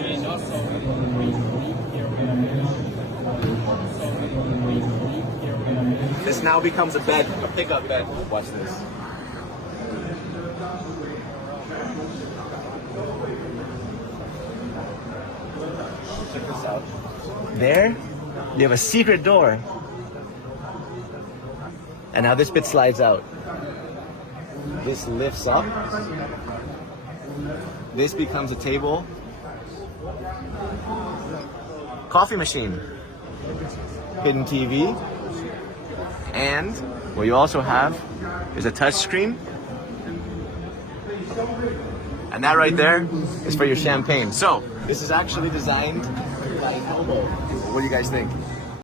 And also, This now becomes a bed, a pickup bed. Watch this. Check this out. There, you have a secret door. And now this bit slides out. This lifts up. This becomes a table. Coffee machine. Hidden TV. And what you also have is a touch screen. And that right there is for your champagne. So, this is actually designed by Elmo. What do you guys think?